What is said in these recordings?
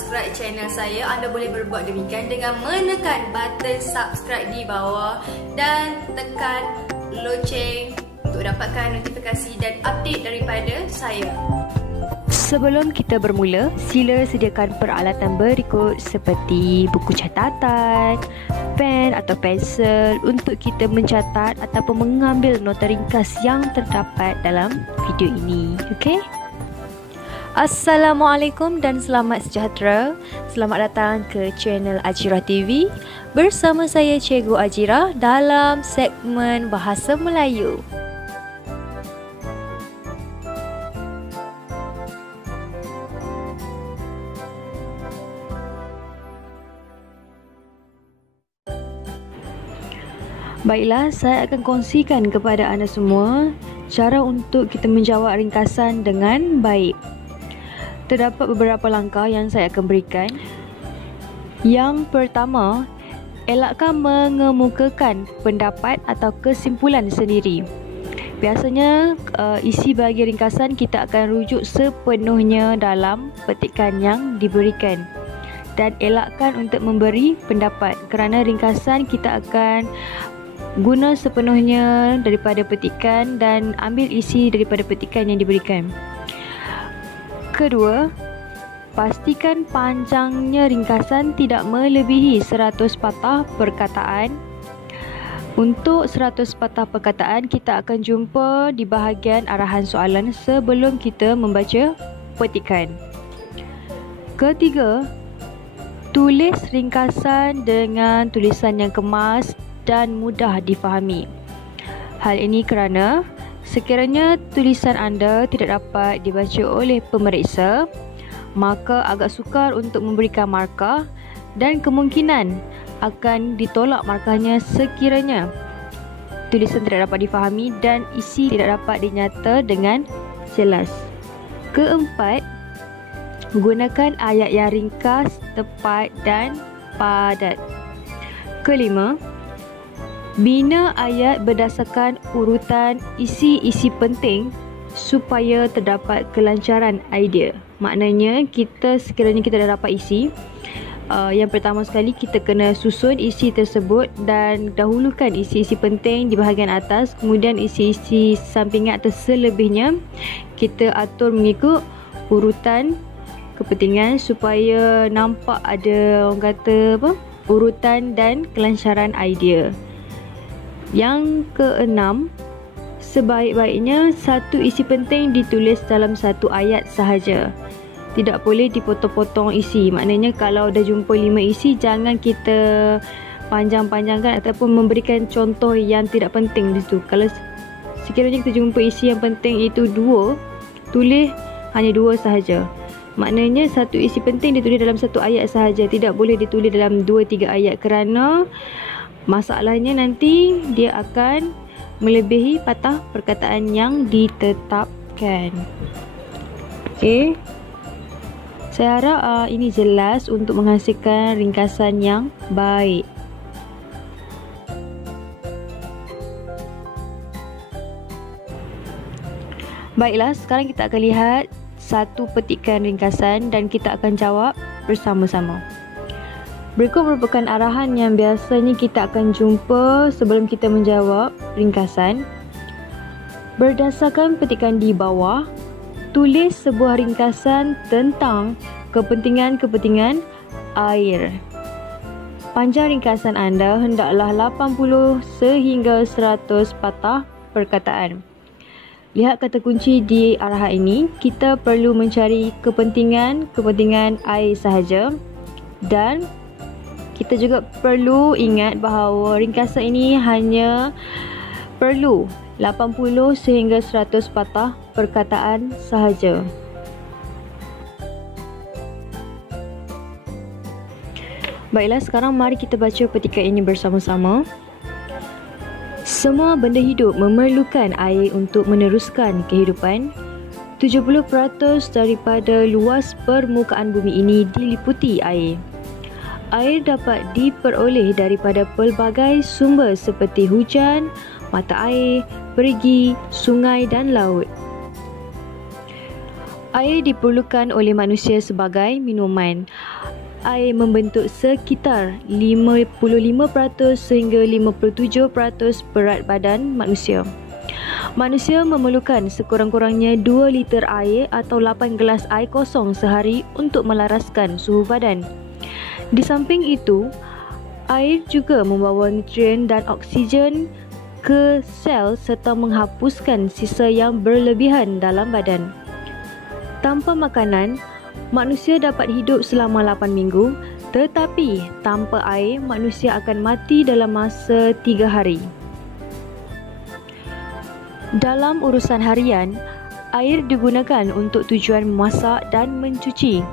subscribe channel saya, anda boleh berbuat demikian dengan menekan button subscribe di bawah dan tekan loceng untuk dapatkan notifikasi dan update daripada saya. Sebelum kita bermula, sila sediakan peralatan berikut seperti buku catatan, pen atau pensel untuk kita mencatat ataupun mengambil nota ringkas yang terdapat dalam video ini. Okey? Assalamualaikum dan selamat sejahtera. Selamat datang ke channel Ajirah TV. Bersama saya Cikgu Ajirah dalam segmen Bahasa Melayu. Baiklah, saya akan kongsikan kepada anda semua cara untuk kita menjawab ringkasan dengan baik. Terdapat beberapa langkah yang saya akan berikan. Yang pertama, elakkan mengemukakan pendapat atau kesimpulan sendiri. Biasanya isi bagi ringkasan kita akan rujuk sepenuhnya dalam petikan yang diberikan. Dan elakkan untuk memberi pendapat kerana ringkasan kita akan guna sepenuhnya daripada petikan dan ambil isi daripada petikan yang diberikan. Kedua, pastikan panjangnya ringkasan tidak melebihi 100 patah perkataan. Untuk 100 patah perkataan, kita akan jumpa di bahagian arahan soalan sebelum kita membaca petikan. Ketiga, tulis ringkasan dengan tulisan yang kemas dan mudah difahami. Hal ini kerana sekiranya tulisan anda tidak dapat dibaca oleh pemeriksa, maka agak sukar untuk memberikan markah dan kemungkinan akan ditolak markahnya sekiranya tulisan tidak dapat difahami dan isi tidak dapat dinyata dengan jelas. Keempat, gunakan ayat yang ringkas, tepat dan padat. Kelima, bina ayat berdasarkan urutan isi-isi penting supaya terdapat kelancaran idea. Maknanya sekiranya kita dah dapat isi, yang pertama sekali kita kena susun isi tersebut dan dahulukan isi-isi penting di bahagian atas, kemudian isi-isi sampingan atau selebihnya kita atur mengikut urutan kepentingan supaya nampak ada urutan dan kelancaran idea. Yang keenam, sebaik-baiknya satu isi penting ditulis dalam satu ayat sahaja. Tidak boleh dipotong-potong isi. Maknanya kalau dah jumpa 5 isi, jangan kita panjang-panjangkan ataupun memberikan contoh yang tidak penting di situ. Kalau sekiranya kita jumpa isi yang penting itu 2, tulis hanya 2 sahaja. Maknanya satu isi penting ditulis dalam satu ayat sahaja. Tidak boleh ditulis dalam 2-3 ayat kerana masalahnya nanti dia akan melebihi patah perkataan yang ditetapkan. Okey. Saya harap ini jelas untuk menghasilkan ringkasan yang baik. Baiklah, sekarang kita akan lihat satu petikan ringkasan dan kita akan jawab bersama-sama. Berikut merupakan arahan yang biasanya kita akan jumpa sebelum kita menjawab ringkasan. Berdasarkan petikan di bawah, tulis sebuah ringkasan tentang kepentingan-kepentingan air. Panjang ringkasan anda hendaklah 80 sehingga 100 patah perkataan. Lihat kata kunci di arahan ini, kita perlu mencari kepentingan air sahaja dan kita juga perlu ingat bahawa ringkasan ini hanya perlu 80 sehingga 100 patah perkataan sahaja. Baiklah, sekarang mari kita baca petikan ini bersama-sama. Semua benda hidup memerlukan air untuk meneruskan kehidupan. 70% daripada luas permukaan bumi ini diliputi air. Air dapat diperoleh daripada pelbagai sumber seperti hujan, mata air, perigi, sungai dan laut. Air diperlukan oleh manusia sebagai minuman. Air membentuk sekitar 55% sehingga 57% berat badan manusia. Manusia memerlukan sekurang-kurangnya 2 liter air atau 8 gelas air kosong sehari untuk melaraskan suhu badan. Di samping itu, air juga membawa nutrien dan oksigen ke sel serta menghapuskan sisa yang berlebihan dalam badan. Tanpa makanan, manusia dapat hidup selama 8 minggu, tetapi tanpa air, manusia akan mati dalam masa 3 hari. Dalam urusan harian, air digunakan untuk tujuan memasak dan mencuci.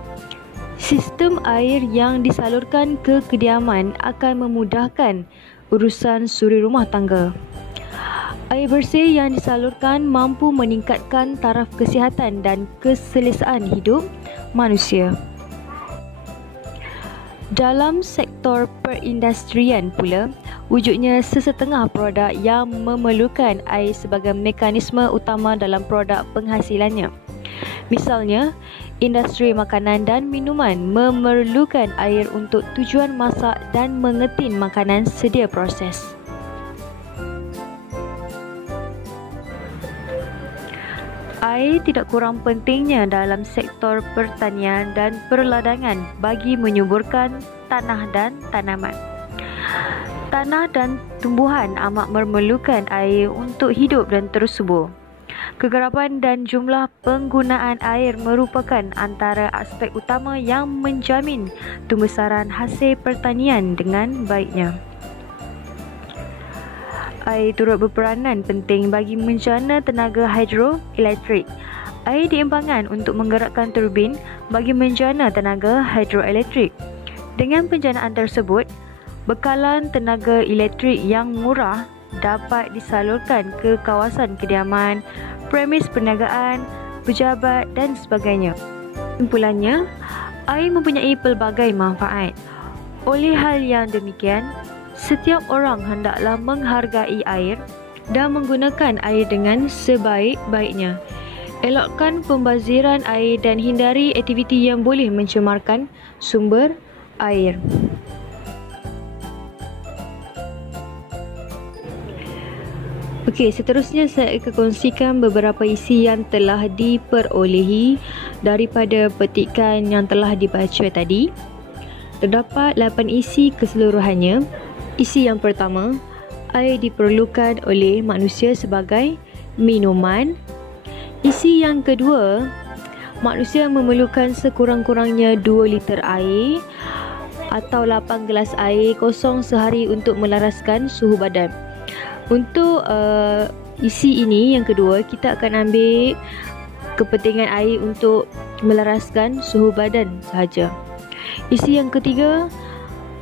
Sistem air yang disalurkan ke kediaman akan memudahkan urusan suri rumah tangga. Air bersih yang disalurkan mampu meningkatkan taraf kesihatan dan keselesaan hidup manusia. Dalam sektor perindustrian pula, wujudnya sesetengah produk yang memerlukan air sebagai mekanisme utama dalam produk penghasilannya. Misalnya, industri makanan dan minuman memerlukan air untuk tujuan masak dan mengetin makanan sedia proses. Air tidak kurang pentingnya dalam sektor pertanian dan perladangan bagi menyuburkan tanah dan tanaman. Tanah dan tumbuhan amat memerlukan air untuk hidup dan terus subur. Kegarapan dan jumlah penggunaan air merupakan antara aspek utama yang menjamin pembesaran hasil pertanian dengan baiknya. Air turut berperanan penting bagi menjana tenaga hidroelektrik. Air diempangkan untuk menggerakkan turbin bagi menjana tenaga hidroelektrik. Dengan penjanaan tersebut, bekalan tenaga elektrik yang murah dapat disalurkan ke kawasan kediaman, premis perniagaan, pejabat dan sebagainya. Kesimpulannya, air mempunyai pelbagai manfaat. Oleh hal yang demikian, setiap orang hendaklah menghargai air dan menggunakan air dengan sebaik-baiknya. Elakkan pembaziran air dan hindari aktiviti yang boleh mencemarkan sumber air. Okey, seterusnya saya akan kongsikan beberapa isi yang telah diperolehi daripada petikan yang telah dibaca tadi. Terdapat 8 isi keseluruhannya. Isi yang pertama, air diperlukan oleh manusia sebagai minuman. Isi yang kedua, manusia memerlukan sekurang-kurangnya 2 liter air atau 8 gelas air kosong sehari untuk melaraskan suhu badan. Untuk isi ini yang kedua, kita akan ambil kepentingan air untuk melaraskan suhu badan sahaja. Isi yang ketiga,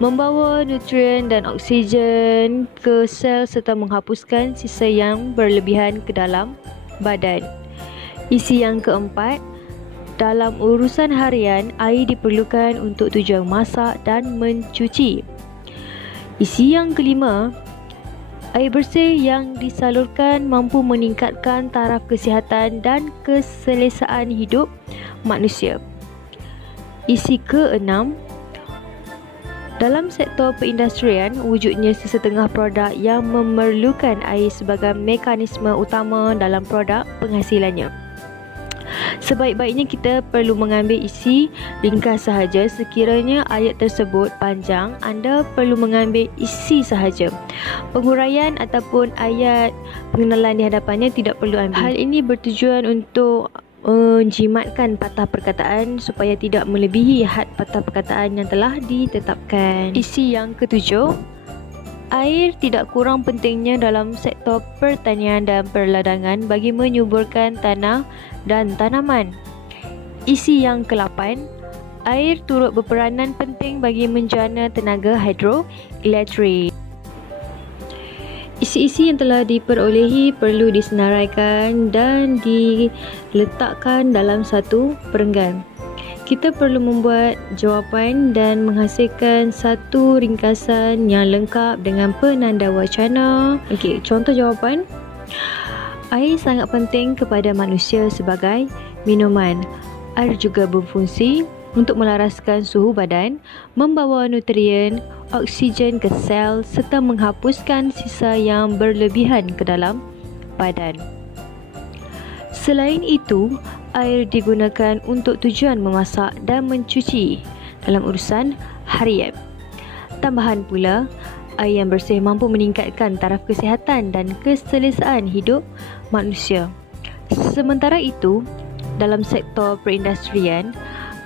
membawa nutrien dan oksigen ke sel serta menghapuskan sisa yang berlebihan ke dalam badan. Isi yang keempat, dalam urusan harian, air diperlukan untuk tujuan masak dan mencuci. Isi yang kelima, air bersih yang disalurkan mampu meningkatkan taraf kesihatan dan keselesaan hidup manusia. Isi keenam, dalam sektor perindustrian, wujudnya sesetengah produk yang memerlukan air sebagai mekanisme utama dalam produk penghasilannya. Sebaik-baiknya kita perlu mengambil isi ringkas sahaja. Sekiranya ayat tersebut panjang, anda perlu mengambil isi sahaja. Penguraian ataupun ayat pengenalan di hadapannya tidak perlu ambil. Hal ini bertujuan untuk menjimatkan patah perkataan supaya tidak melebihi had patah perkataan yang telah ditetapkan. Isi yang ketujuh, air tidak kurang pentingnya dalam sektor pertanian dan perladangan bagi menyuburkan tanah dan tanaman. Isi yang ke-8, air turut berperanan penting bagi menjana tenaga hidroelektrik. Isi-isi yang telah diperolehi perlu disenaraikan dan diletakkan dalam satu perenggan. Kita perlu membuat jawapan dan menghasilkan satu ringkasan yang lengkap dengan penanda wacana. Okey, contoh jawapan. Air sangat penting kepada manusia sebagai minuman. Air juga berfungsi untuk melaraskan suhu badan, membawa nutrien, oksigen ke sel serta menghapuskan sisa yang berlebihan ke dalam badan. Selain itu, air digunakan untuk tujuan memasak dan mencuci dalam urusan harian. Tambahan pula, air yang bersih mampu meningkatkan taraf kesihatan dan keselesaan hidup manusia. Sementara itu, dalam sektor perindustrian,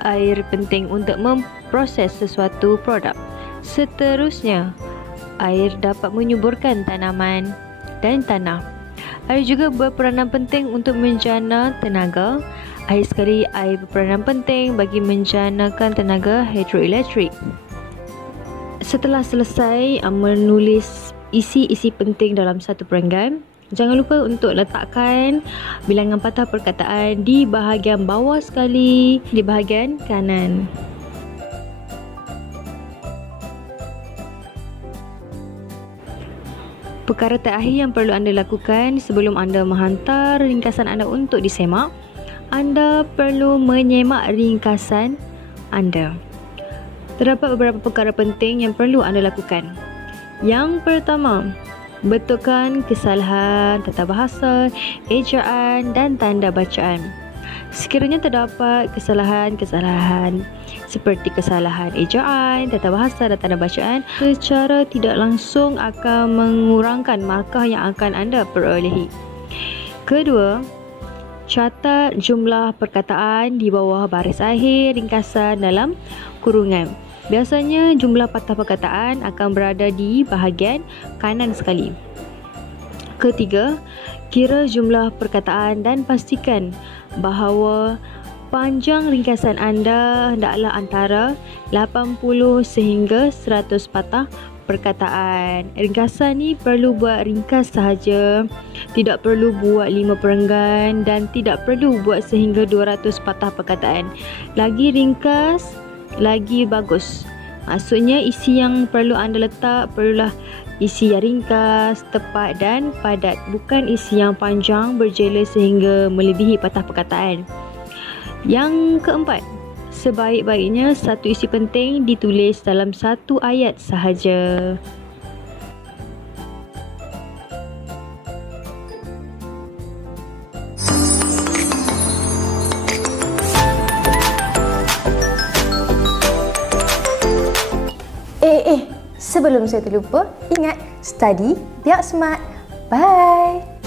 air penting untuk memproses sesuatu produk. Seterusnya, air dapat menyuburkan tanaman dan tanah. Air juga berperanan penting untuk menjana tenaga. Akhir sekali, air berperanan penting bagi menjanakan tenaga hidroelektrik. Setelah selesai menulis isi-isi penting dalam satu perenggan, jangan lupa untuk letakkan bilangan patah perkataan di bahagian bawah sekali, di bahagian kanan. Perkara terakhir yang perlu anda lakukan sebelum anda menghantar ringkasan anda untuk disemak, anda perlu menyemak ringkasan anda. Terdapat beberapa perkara penting yang perlu anda lakukan. Yang pertama, betulkan kesalahan tata bahasa, ejaan dan tanda bacaan. Sekiranya terdapat kesalahan-kesalahan seperti kesalahan ejaan, tata bahasa dan tanda bacaan, secara tidak langsung akan mengurangkan markah yang akan anda perolehi. Kedua, catat jumlah perkataan di bawah baris akhir ringkasan dalam kurungan. Biasanya jumlah patah perkataan akan berada di bahagian kanan sekali. Ketiga, kira jumlah perkataan dan pastikan bahawa panjang ringkasan anda hendaklah antara 80 sehingga 100 patah perkataan. Ringkasan ni perlu buat ringkas sahaja, tidak perlu buat 5 perenggan dan tidak perlu buat sehingga 200 patah perkataan. Lagi ringkas, lagi bagus. Maksudnya isi yang perlu anda letak perlulah isi yang ringkas, tepat dan padat, bukan isi yang panjang berjela sehingga melebihi patah perkataan. Yang keempat, sebaik-baiknya satu isi penting ditulis dalam satu ayat sahaja. Sebelum saya terlupa, ingat study biar smart. Bye.